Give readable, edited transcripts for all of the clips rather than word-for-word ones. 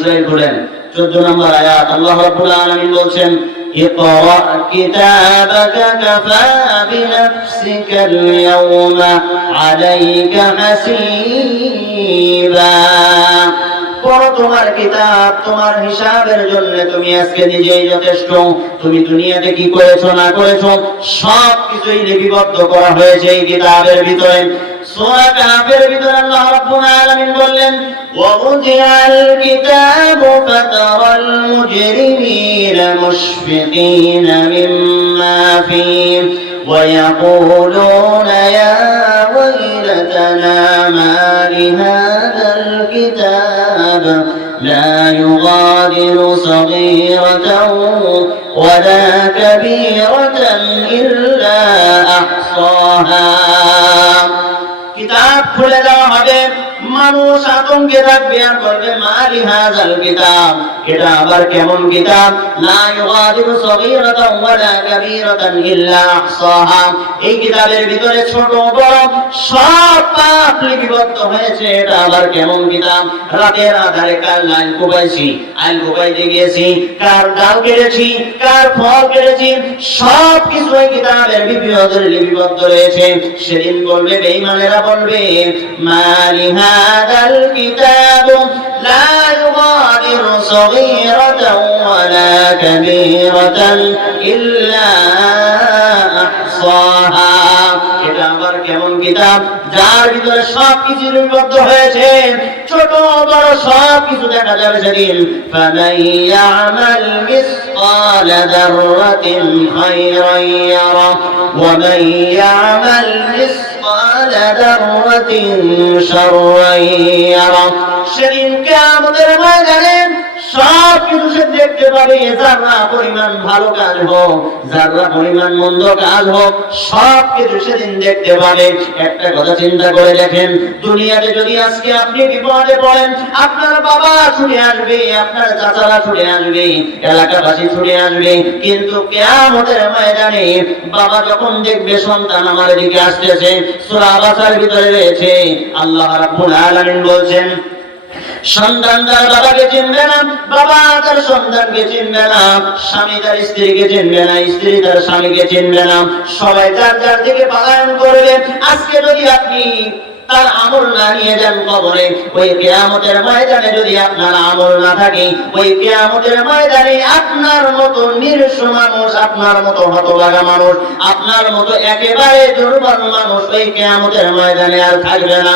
ইসরাঈল খুলেন 14 নম্বর আয়াত আল্লাহ রাব্বুল আলামিন বলছেন ইকরা কিতাবাকা কাফা বিনাফসিকা আল-ইয়াওমা আলাইকা হাসিবা পড়ো তোমার কিতাব, তোমার হিসাবের জন্য তুমি আজকে নিজেই যথেষ্ট। তুমি দুনিয়াতে কি করেছো না করেছো সব কিছুই লিপিবদ্ধ করা হয়েছে এই কিতাবের ভিতরে। সূরা কাফের ভিতরে আল্লাহ রাব্বুল আলামিন বললেন ওয়াউযিআল কিতাবু ফাতারাল মুজরিমিনা মুশফিকিনা মিম্মা ফীহি ويقولون يا ويلتنا ما لهذا الكتاب لا يغادر صغيرة ولا كبيرة إلا أحصاها কিতাব খুলে দেওয়া হবে, মানুষ আতঙ্কে থাকবে আর বলবে মালি হাযাল কিতাব, এটা আবার কেমন কিতাব, লা ইউগাদিরু সগীরাতান ওয়ালা কাবীরাতান ইল্লা আহসাহা, এই কিতাবের ভিতরে ছোট বড় সব পাপ লিপিবদ্ধ হয়েছে, এটা আবার কেমন কিতাব। রাতের আধারে কার লাইন কুবাইছি, আইল কুবাইতে গিয়েছি, কার ডাল কেটেছি, কার ফল কেটেছি, সব কিছু এই কিতাবের লিপিবদ্ধ রয়েছে। সেদিন বলবে বেঈমানেরা বলবে মালি হাযাল কিতাবু লা ইউগাদিরু সগীরাতান ওয়ালা কাবীরাতান ইল্লা আহসাহা, এটা আবার কেমন কিতাব যার ভিতরে সব কিছু লিপিবদ্ধ হয়েছে, ছোট বড় সব কিছু দেখা যাবে সেদিন। ফামান ইয়ামাল মিসকালা যাররাতিন খায়রান ইয়ারা ওয়া মান ইয়ামাল মিসকালা যাররাতিন শাররান ইয়ারা, সেদিন কিয়ামতের ময়দানে সব কিছু সে দেখতে পাবে, যারা পরিমাণ ভালো কাজ হোক যারা পরিমাণ মন্দ কাজ হোক সব কিছু সেদিন দেখতে পাবে। একটা কথা চিন্তা করে দেখেন, দুনিয়াতে যদি আজকে আপনি বিপদে পড়েন, আপনার বাবা ছুটে আসবে, আপনার চাচারা ছুটে আসবে, এলাকাবাসী ছুটে আসবে, কিন্তু কিয়ামতের ময়দানে বাবা যখন দেখবে সন্তান আমার দিকে আসতেছে, সূরা আবাসার ভিতরে রয়েছে আল্লাহ রাব্বুল আলামিন বলছেন সন্তান তার বাবাকে চিনবে না, বাবা তার সন্তানকে চিনবে না, স্বামী তার স্ত্রীকে চিনবে না, স্ত্রী তার স্বামীকে চিনবে না, সবাই যার যার দিকে পলায়ন করবে। আজকে যদি আপনি তার আমল না নিয়ে যান কবরে, ওই কিয়ামতের ময়দানে যদি আপনার আমল না থাকে, ওই কিয়ামতের ময়দানে আপনার মতো নিরস মানুষ, আপনার মতো হতভাগা মানুষ, আপনার মতো একেবারে দুর্বল মানুষ ওই কিয়ামতের ময়দানে আর থাকবে না।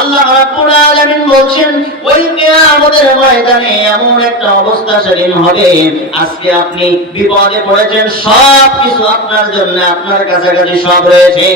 আল্লাহ রাব্বুল আলামিন বলছেন ওই কিয়ামতের ময়দানে এমন একটা অবস্থা সেদিন হবে, আজকে আপনি বিপদে পড়েছেন, সব কিছু আপনার জন্য আপনার কাছাকাছি সব রয়েছে,